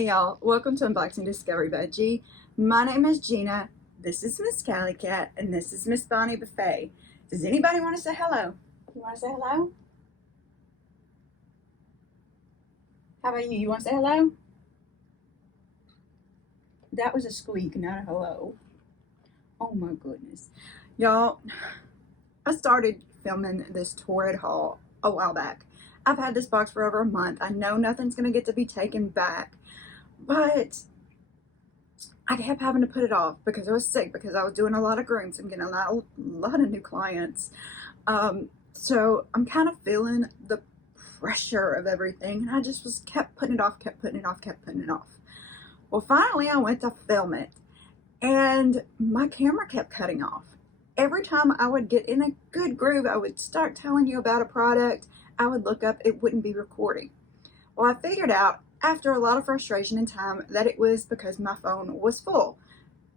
Hey y'all, welcome to Unboxing Discovery by G. My name is Gina, this is Miss Cali Cat, and this is Miss Bonnie Buffet. Does anybody want to say hello? You want to say hello? How about you? You want to say hello? That was a squeak, not a hello. Oh my goodness. Y'all, I started filming this Torrid haul a while back. I've had this box for over a month. I know nothing's going to get to be taken back. But I kept having to put it off because I was sick, because I was doing a lot of grooms and getting a lot of new clients. So I'm kind of feeling the pressure of everything. And I just kept putting it off, kept putting it off. Well, finally I went to film it and my camera kept cutting off. Every time I would get in a good groove, I would start telling you about a product, I would look up, it wouldn't be recording. Well, I figured out after a lot of frustration and time that it was because my phone was full.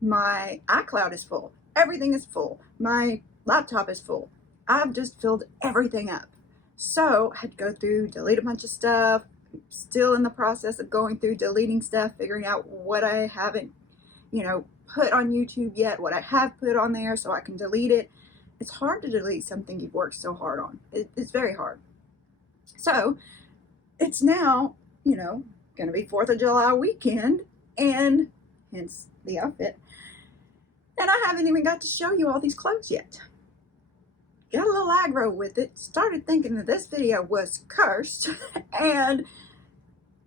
My iCloud is full. Everything is full. My laptop is full. I've just filled everything up. So I had to go through, delete a bunch of stuff. I'm still in the process of going through deleting stuff, figuring out what I haven't, put on YouTube yet, what I have put on there so I can delete it. It's hard to delete something you've worked so hard on. It's very hard. So it's now, going to be 4th of July weekend, and hence the outfit. And I haven't even got to show you all these clothes yet. Got a little aggro with it, started thinking that this video was cursed, and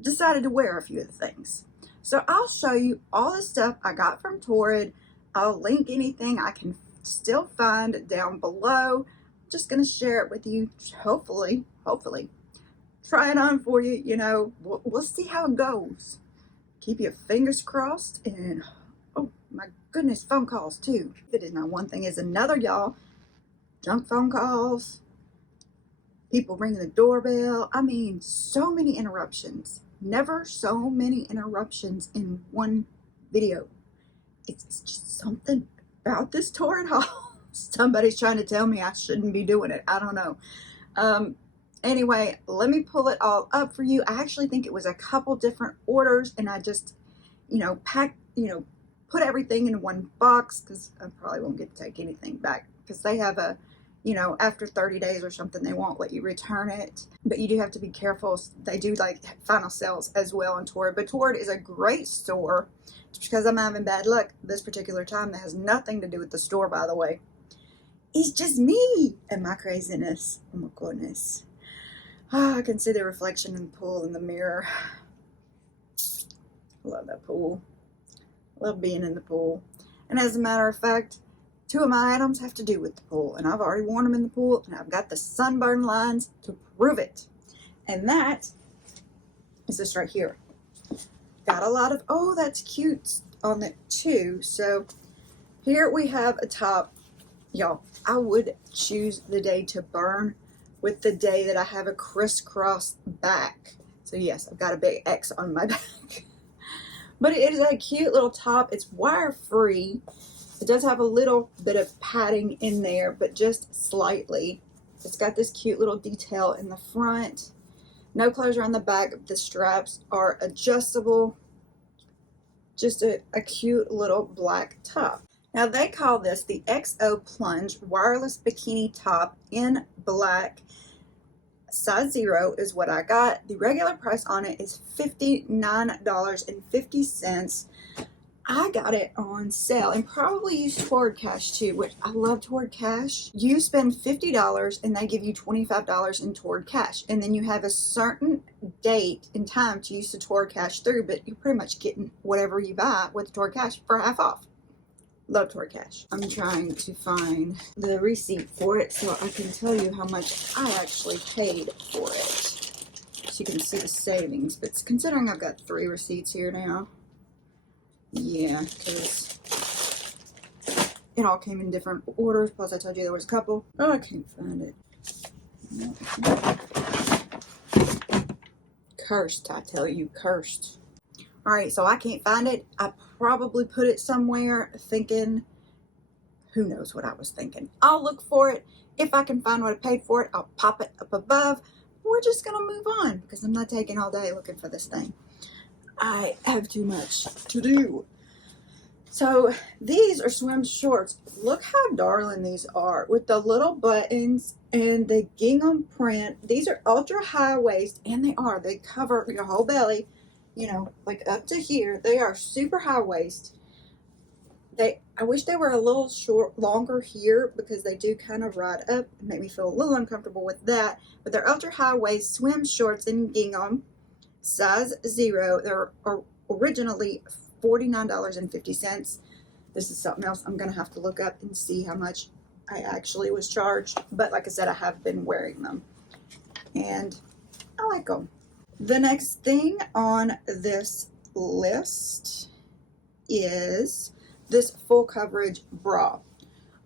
decided to wear a few of the things. So I'll show you all the stuff I got from Torrid. I'll link anything I can still find down below. I'm just going to share it with you, hopefully. Try it on for you, we'll see how it goes. Keep your fingers crossed, and oh my goodness, phone calls too. It is not one thing, is another, y'all. Junk phone calls, people ringing the doorbell. I mean, so many interruptions. Never so many interruptions in one video. It's just something about this Torrid haul. Somebody's trying to tell me I shouldn't be doing it. I don't know. Anyway, let me pull it all up for you. I actually think it was a couple different orders, and I just, packed, put everything in one box, because I probably won't get to take anything back, because they have a, after 30 days or something, they won't let you return it. But you do have to be careful. They do like final sales as well on Torrid. But Torrid is a great store. Just because I'm having bad luck this particular time, that has nothing to do with the store, by the way. It's just me and my craziness. Oh my goodness. Oh, I can see the reflection in the pool in the mirror. I love that pool. I love being in the pool. And as a matter of fact, 2 of my items have to do with the pool. And I've already worn them in the pool, and I've got the sunburn lines to prove it. And that is this right here. Got a lot of, oh, that's cute on it too. So here we have a top. Y'all, I would choose the day to burn with the day that I have a crisscross back. So yes, I've got a big X on my back. But it is a cute little top. It's wire free. It does have a little bit of padding in there, but just slightly. It's got this cute little detail in the front. No closure on the back. The straps are adjustable. Just a cute little black top. Now they call this the XO Plunge Wireless Bikini Top in black. Size 0 is what I got. The regular price on it is $59.50. I got it on sale, and probably use Torrid Cash too, which I love Torrid Cash. You spend $50 and they give you $25 in Torrid Cash, and then you have a certain date and time to use the Torrid Cash through, but you're pretty much getting whatever you buy with the Torrid Cash for half off. Love Torrid Cash. I'm trying to find the receipt for it so I can tell you how much I actually paid for it. So you can see the savings. But considering I've got 3 receipts here now, yeah, because it all came in different orders. Plus I told you there was a couple. Oh, I can't find it. Cursed, I tell you, cursed. Alright, so I can't find it. I probably put it somewhere thinking, who knows what I was thinking. I'll look for it. If I can find what I paid for it, I'll pop it up above. We're just going to move on because I'm not taking all day looking for this thing. I have too much to do. So these are swim shorts. Look how darling these are with the little buttons and the gingham print. These are ultra high waist, and they cover your whole belly, you know, like up to here. They are super high waist. I wish they were a little longer here, because they do kind of ride up and make me feel a little uncomfortable with that. But they're ultra high waist swim shorts in gingham, size 0. They're originally $49.50. This is something else I'm gonna have to look up and see how much I actually was charged. But like I said, I have been wearing them and I like them. The next thing on this list is this full coverage bra.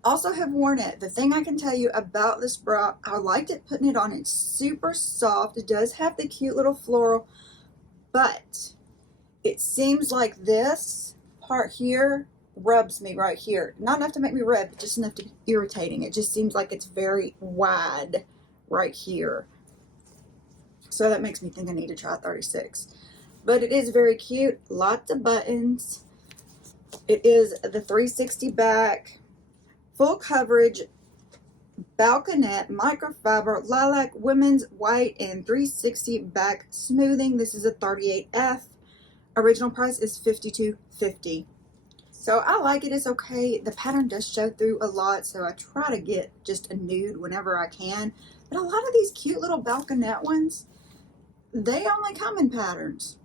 Also have worn it. The thing I can tell you about this bra, I liked it putting it on. It's super soft. It does have the cute little floral, but it seems like this part here rubs me right here. Not enough to make me red, but just enough to be irritating. It just seems like it's very wide right here. So that makes me think I need to try 36. But it is very cute. Lots of buttons. It is the 360 back, full coverage, Balconette, microfiber, lilac, women's white, and 360 back smoothing. This is a 38F. Original price is $52.50. So I like it. It's okay. The pattern does show through a lot, so I try to get just a nude whenever I can. But a lot of these cute little Balconette ones, they only come in patterns.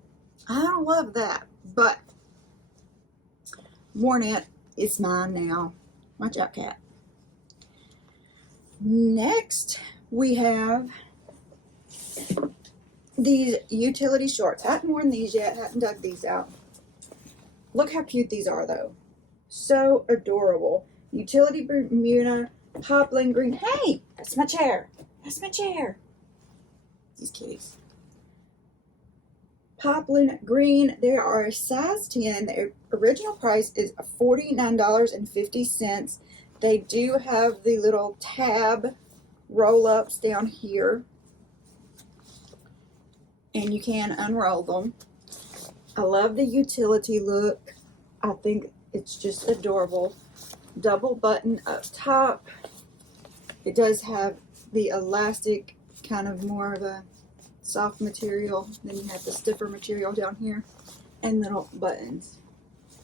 I don't love that, but worn it. It's mine now. Watch out, cat. Next, we have these utility shorts. Hadn't worn these yet. Hadn't dug these out. Look how cute these are, though. So adorable. Utility Bermuda, Poplin green. Hey, that's my chair. That's my chair. These kitties. Poplin green. They are a size 10. The original price is $49.50. They do have the little tab roll-ups down here, and you can unroll them. I love the utility look. I think it's just adorable. Double button up top. It does have the elastic, kind of more of a soft material. Then you have the stiffer material down here, and little buttons.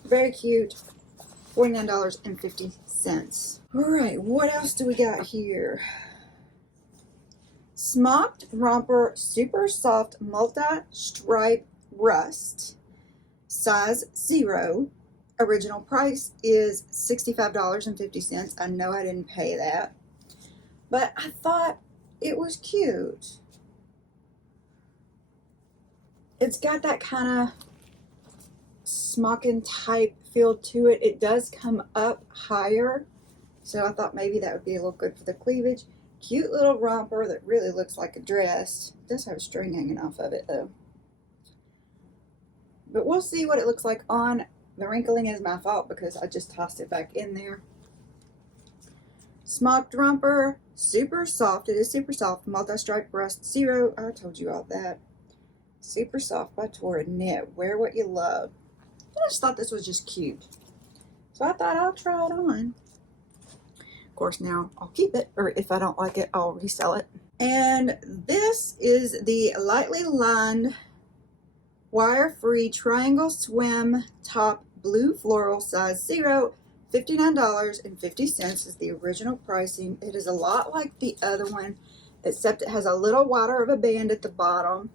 Very cute. $49.50. All right, what else do we got here? Smocked Romper Super Soft Multi-Stripe Rust, size 0. Original price is $65.50. I know I didn't pay that, but I thought it was cute. It's got that kind of smocking type feel to it. It does come up higher, so I thought maybe that would be a little good for the cleavage. Cute little romper that really looks like a dress. It does have a string hanging off of it, though. But we'll see what it looks like on. The wrinkling is my fault because I just tossed it back in there. Smocked Romper, super soft. It is super soft. Multi-stripe Rust 0. I told you all that. Super soft by Torrid knit. Wear what you love. I just thought this was just cute, so I thought I'll try it on. Of course, now I'll keep it, or if I don't like it, I'll resell it. And this is the lightly lined, wire-free triangle swim top, blue floral, size 0. $59.50 is the original pricing. It is a lot like the other one, except it has a little wider of a band at the bottom.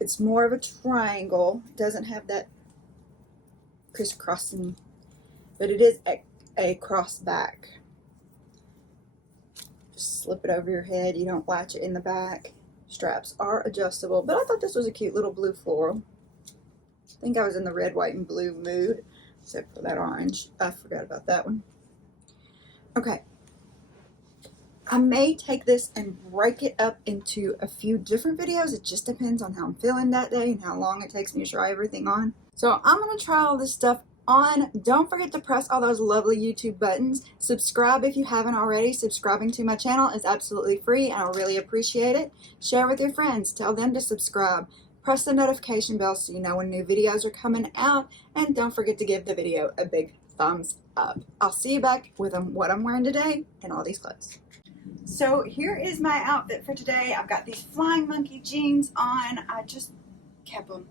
It's more of a triangle. It doesn't have that crisscrossing, but it is a cross back. Just slip it over your head. You don't latch it in the back. Straps are adjustable, but I thought this was a cute little blue floral. I think I was in the red, white, and blue mood, except for that orange. I forgot about that one. Okay. I may take this and break it up into a few different videos. It just depends on how I'm feeling that day and how long it takes me to try everything on. So I'm going to try all this stuff on. Don't forget to press all those lovely YouTube buttons. Subscribe if you haven't already. Subscribing to my channel is absolutely free and I really appreciate it. Share with your friends. Tell them to subscribe. Press the notification bell so you know when new videos are coming out, and don't forget to give the video a big thumbs up. I'll see you back with what I'm wearing today and all these clothes. So here is my outfit for today. I've got these flying monkey jeans on. I just kept them.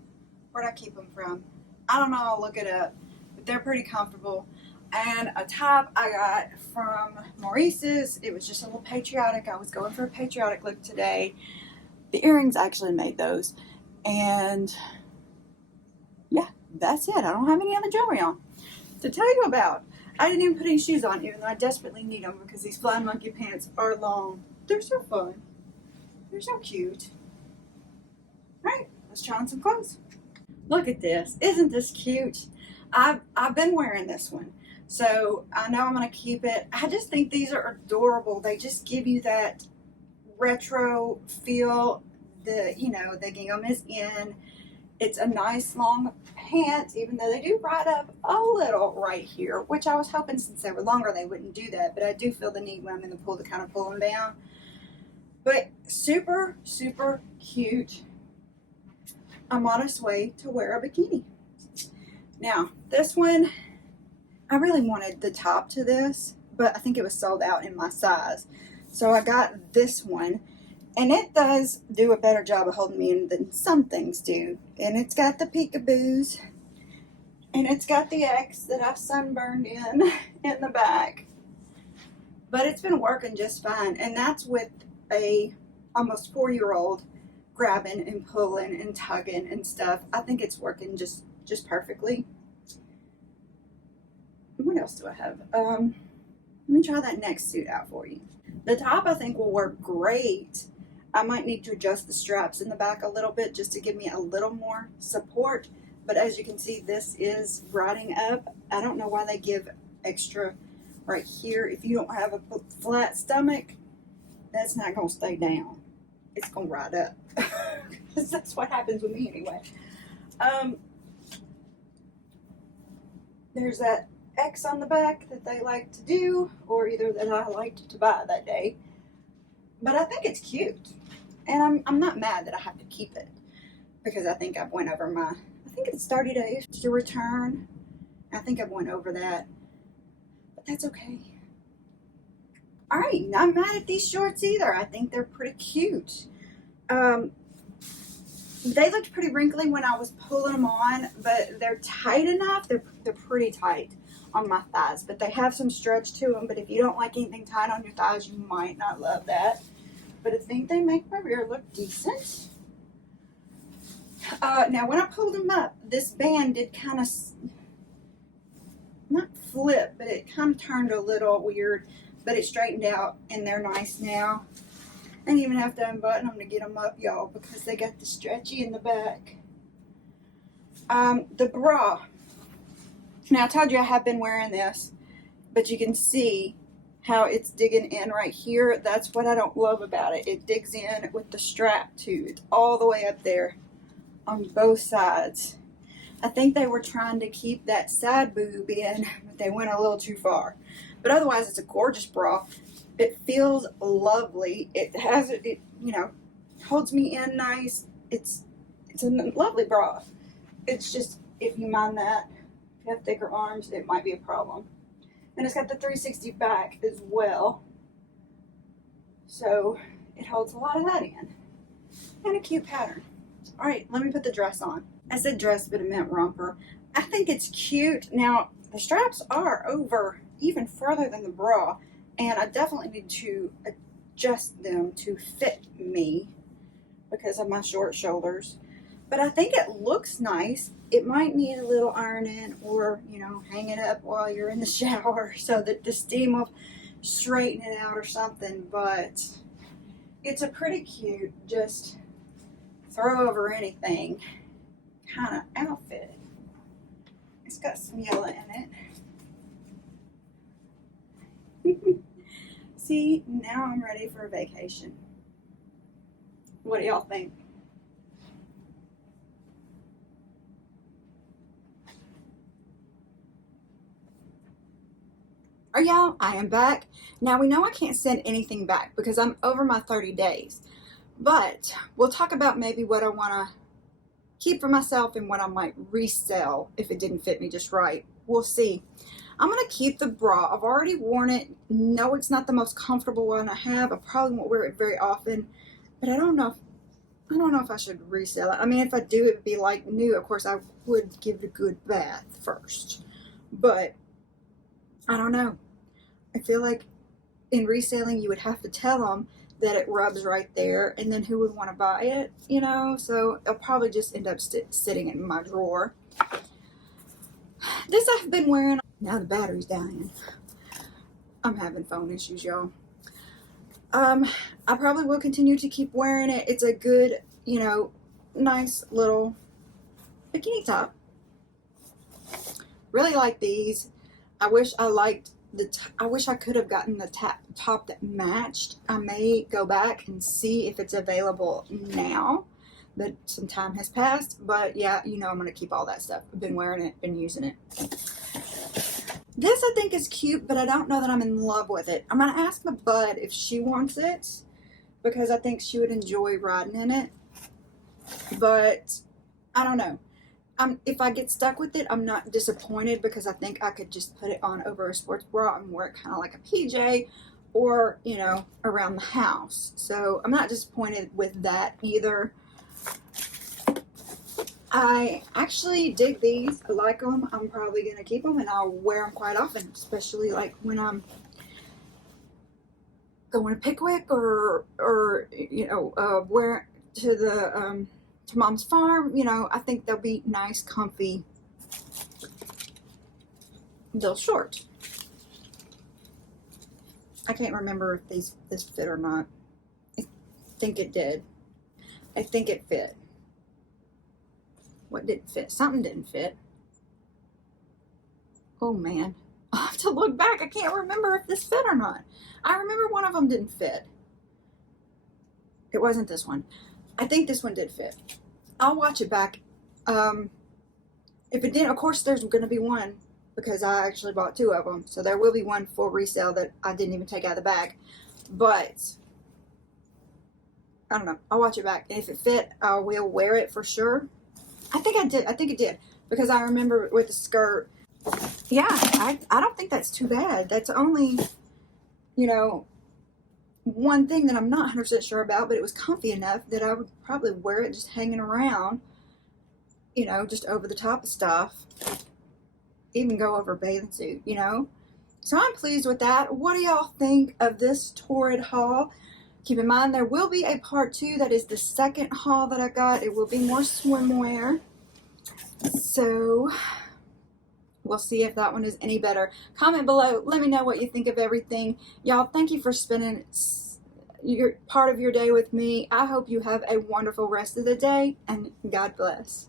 Where'd I keep them from? I don't know, I'll look it up, but they're pretty comfortable. And a top I got from Maurices. It was just a little patriotic. I was going for a patriotic look today. The earrings, I actually made those. And yeah, that's it. I don't have any other jewelry on to tell you about. I didn't even put any shoes on, even though I desperately need them because these flying monkey pants are long. They're so fun. They're so cute. All right, let's try on some clothes. Look at this. Isn't this cute? I've been wearing this one, so I know I'm going to keep it. I just think these are adorable. They just give you that retro feel. The gingham is in. It's a nice long pant, even though they do ride up a little right here, which I was hoping since they were longer they wouldn't do that, but I do feel the need when I'm in the pool to kind of pull them down. But super, super cute. I'm on its way to wear a bikini. Now, this one, I really wanted the top to this, but I think it was sold out in my size. So I got this one. And it does do a better job of holding me in than some things do. And it's got the peekaboos. And it's got the X that I've sunburned in the back. But it's been working just fine. And that's with a almost 4-year-old grabbing and pulling and tugging and stuff. I think it's working just perfectly. What else do I have? Let me try that next suit out for you. The top I think will work great. I might need to adjust the straps in the back a little bit just to give me a little more support. But as you can see, this is riding up. I don't know why they give extra right here. If you don't have a flat stomach, that's not going to stay down. It's going to ride up. That's what happens with me anyway. There's that X on the back that they like to do, or either that I liked to buy that day. But I think it's cute. And I'm not mad that I have to keep it, because I think I've went over I think it's 30 days to return. I think I've went over that, but that's okay. All right, not mad at these shorts either. I think they're pretty cute. They looked pretty wrinkly when I was pulling them on, but they're tight enough. They're pretty tight on my thighs, but they have some stretch to them. But if you don't like anything tight on your thighs, you might not love that. But I think they make my rear look decent. Now, when I pulled them up, this band did kind of, not flip, but it kind of turned a little weird, but it straightened out, and they're nice now. I didn't even have to unbutton them to get them up, y'all, because they got the stretchy in the back. The bra. Now, I told you I have been wearing this, but you can see how it's digging in right here. That's what I don't love about it. It digs in with the strap too. It's all the way up there on both sides. I think they were trying to keep that side boob in, but they went a little too far. But otherwise, it's a gorgeous bra. It feels lovely. It has it holds me in nice. It's a lovely bra. It's just, if you mind that, if you have thicker arms, it might be a problem. And it's got the 360 back as well. So it holds a lot of that in. And a cute pattern. All right, let me put the dress on. I said dress, but it meant romper. I think it's cute. Now, the straps are over even further than the bra. And I definitely need to adjust them to fit me because of my short shoulders. But I think it looks nice. It might need a little ironing, or, hang it up while you're in the shower so that the steam will straighten it out or something. But it's a pretty cute, just throw over anything kind of outfit. It's got some yellow in it. See, now I'm ready for a vacation. What do y'all think? Are y'all? I am back. Now, we know I can't send anything back because I'm over my 30 days. But we'll talk about maybe what I want to keep for myself and what I might resell if it didn't fit me just right. We'll see. I'm going to keep the bra. I've already worn it. No, it's not the most comfortable one I have. I probably won't wear it very often, but I don't know if I should resell it. I mean, if I do, it would be like new. Of course, I would give it a good bath first, but I don't know. I feel like in reselling, you would have to tell them that it rubs right there, and then who would want to buy it, you know? So I'll probably just end up sitting in my drawer. This I've been wearing. Now the battery's dying. I'm having phone issues, y'all. I probably will continue to keep wearing it. It's a good, you know, nice little bikini top. Really like these. I wish I liked I wish I could have gotten the top that matched. I may go back and see if it's available now that some time has passed. But yeah, you know, I'm going to keep all that stuff. I've been wearing it, been using it. This I think is cute, but I don't know that I'm in love with it. I'm going to ask my bud if she wants it, because I think she would enjoy riding in it. But I don't know. If I get stuck with it, I'm not disappointed, because I think I could just put it on over a sports bra and wear it kind of like a PJ, or, you know, around the house. So I'm not disappointed with that either. I actually dig these. I like them. I'm probably going to keep them, and I'll wear them quite often, especially like when I'm going to Pickwick or you know, wear to the to Mom's farm. You know, I think they'll be nice, comfy little shorts. I can't remember if this fit or not. I think it did. I think it fit. What didn't fit? Something didn't fit. Oh man, I'll have to look back. I can't remember if this fit or not. I remember one of them didn't fit. It wasn't this one. I think this one did fit. I'll watch it back. If it didn't, of course there's going to be one, because I actually bought two of them. So there will be one for resale that I didn't even take out of the bag. But I don't know. I'll watch it back. And if it fit, I will wear it for sure. I think I did. I think it did, because I remember with the skirt. Yeah, I don't think that's too bad. That's only, you know, one thing that I'm not 100% sure about, but it was comfy enough that I would probably wear it just hanging around, you know, just over the top of stuff. Even go over a bathing suit, you know. So I'm pleased with that. What do y'all think of this Torrid haul? Keep in mind, there will be a part 2. That is the second haul that I got. It will be more swimwear. So we'll see if that one is any better. Comment below. Let me know what you think of everything. Y'all, thank you for spending your part of your day with me. I hope you have a wonderful rest of the day, and God bless.